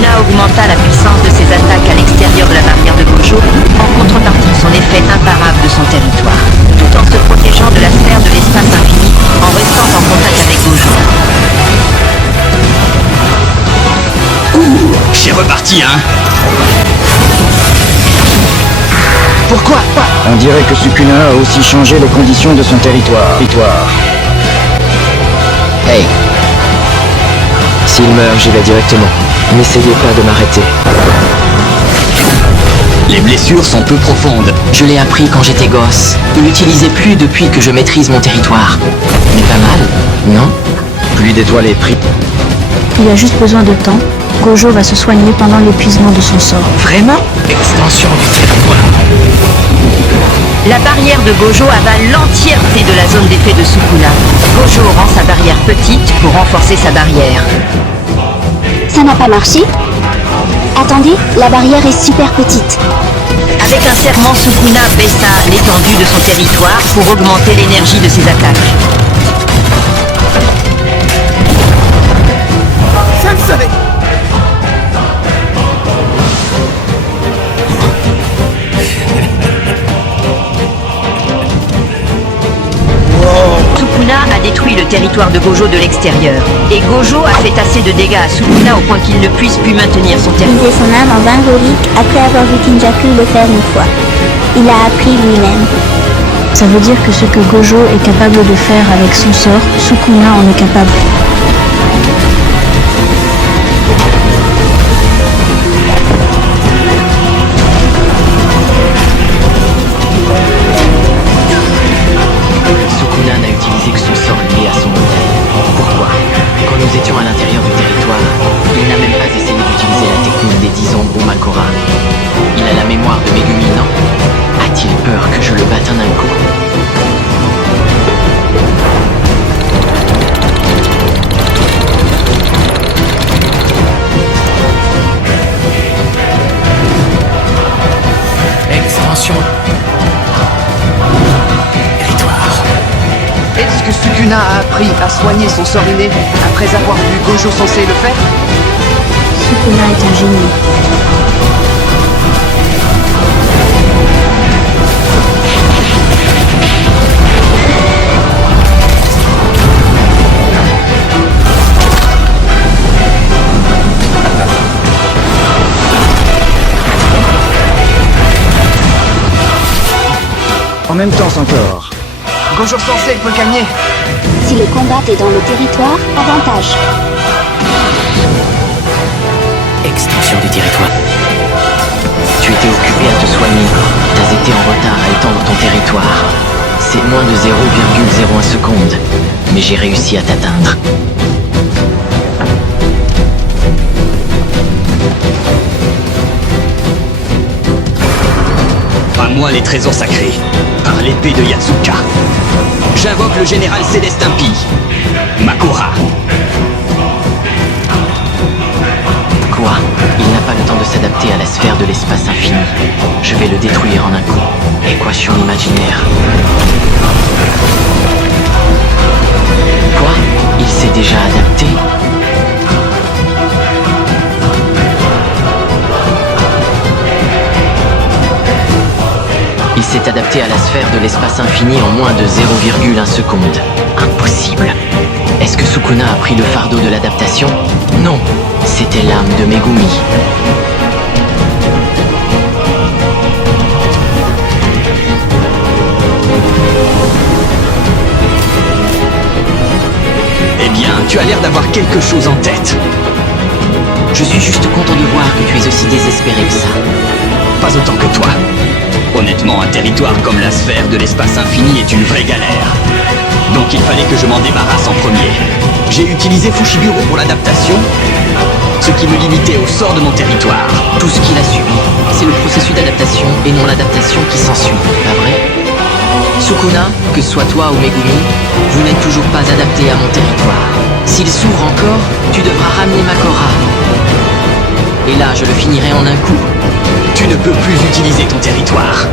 Sukuna augmenta la puissance de ses attaques à l'extérieur de la barrière de Gojo, en contrepartie de son effet imparable de son territoire, tout en se protégeant de la sphère de l'espace infini, en restant en contact avec Gojo. Ouh, j'ai reparti, hein. Pourquoi? On dirait que Sukuna a aussi changé les conditions de son territoire. Hey. S'il meurt, j'y vais directement. N'essayez pas de m'arrêter. Les blessures sont peu profondes. Je l'ai appris quand j'étais gosse. Ne l'utilisez plus depuis que je maîtrise mon territoire. Mais pas mal, non? Pluie d'étoiles pris. Il a juste besoin de temps. Gojo va se soigner pendant l'épuisement de son sort. Vraiment? Extension du territoire. La barrière de Gojo avale l'entièreté de la zone d'effet de Sukuna. Gojo rend sa barrière petite pour renforcer sa barrière. Ça n'a pas marché? Attendez, la barrière est super petite. Avec un serment, Sukuna baissa l'étendue de son territoire pour augmenter l'énergie de ses attaques. Je le savais. Sukuna a détruit le territoire de Gojo de l'extérieur. Et Gojo a fait assez de dégâts à Sukuna au point qu'il ne puisse plus maintenir son territoire. Puiser son âme en 20 reliques après avoir vu Kinjaku le faire une fois. Il a appris lui-même. Ça veut dire que ce que Gojo est capable de faire avec son sort, Sukuna en est capable. Sukuna n'a utilisé que son sort lié à son modèle. Pourquoi? Quand nous étions à l'intérieur du territoire, il n'a même pas essayé d'utiliser la technique des 10 ombres ou Makora. Il a la mémoire de Megumi, non? A-t-il peur que je le batte en un coup? Extension. Territoire. Est-ce que Sukuna a appris à soigner son sort inné après avoir vu Gojo censé le faire? Sukuna est un génie. En même temps encore. Gojo censé peut gagner. Si le combat est dans le territoire, avantage. Extension du territoire. Tu étais occupé à te soigner. T'as été en retard à étendre ton territoire. C'est moins de 0,01 seconde. Mais j'ai réussi à t'atteindre. À moi les trésors sacrés, par l'épée de Yatsuka. J'invoque le général Céleste Impie. Makora. Quoi? Il n'a pas le temps de s'adapter à la sphère de l'espace infini. Je vais le détruire en un coup. Équation imaginaire. Quoi? Il s'est déjà adapté? Il s'est adapté à la sphère de l'espace infini en moins de 0,1 seconde. Impossible. Est-ce que Sukuna a pris le fardeau de l'adaptation? Non, c'était l'âme de Megumi. Eh bien, tu as l'air d'avoir quelque chose en tête. Je suis juste content de voir que tu es aussi désespéré que ça. Pas autant que toi. Honnêtement, un territoire comme la sphère de l'espace infini est une vraie galère. Donc il fallait que je m'en débarrasse en premier. J'ai utilisé Fushiguro pour l'adaptation, ce qui me limitait au sort de mon territoire. Tout ce qu'il a subi, c'est le processus d'adaptation et non l'adaptation qui s'ensuit, pas vrai? Sukuna, que ce soit toi ou Megumi, vous n'êtes toujours pas adapté à mon territoire. S'il s'ouvre encore, tu devras ramener Makora. Et là, je le finirai en un coup. Tu ne peux plus utiliser ton territoire.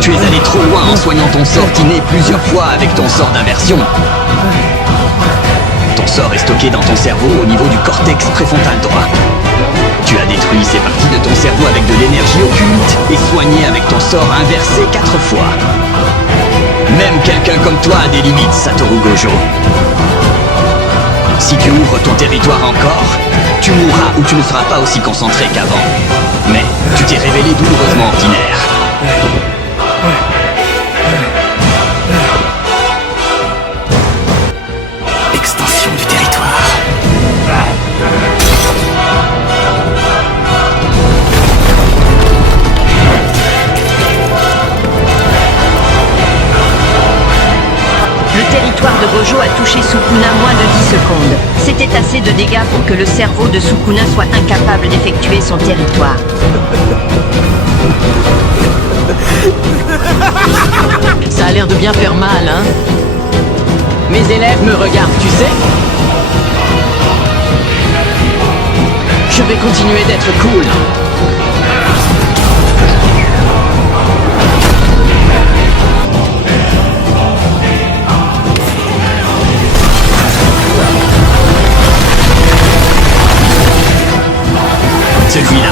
Tu es allé trop loin en soignant ton sort inné plusieurs fois avec ton sort d'inversion. Ton sort est stocké dans ton cerveau au niveau du cortex préfrontal droit. Tu as détruit ces parties de ton cerveau avec de l'énergie occulte et soigné avec ton sort inversé 4 fois. Même quelqu'un comme toi a des limites, Satoru Gojo. Si tu ouvres ton territoire encore, tu mourras ou tu ne seras pas aussi concentré qu'avant. Mais tu t'es révélé douloureusement ordinaire. Extension du territoire. Le territoire de Gojo a touché Sukuna moins de 10 secondes. C'était assez de dégâts pour que le cerveau de Sukuna soit incapable d'effectuer son territoire. Ça a l'air de bien faire mal, hein? Mes élèves me regardent, tu sais? Je vais continuer d'être cool. Celui-là.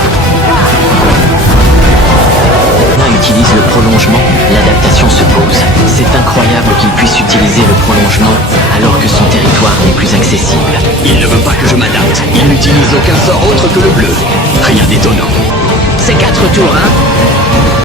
On utilise le prolongement, l'adaptation se pose. C'est incroyable qu'il puisse utiliser le prolongement alors que son territoire n'est plus accessible. Il ne veut pas que je m'adapte. Il n'utilise aucun sort autre que le bleu. Rien d'étonnant. C'est 4 tours, hein?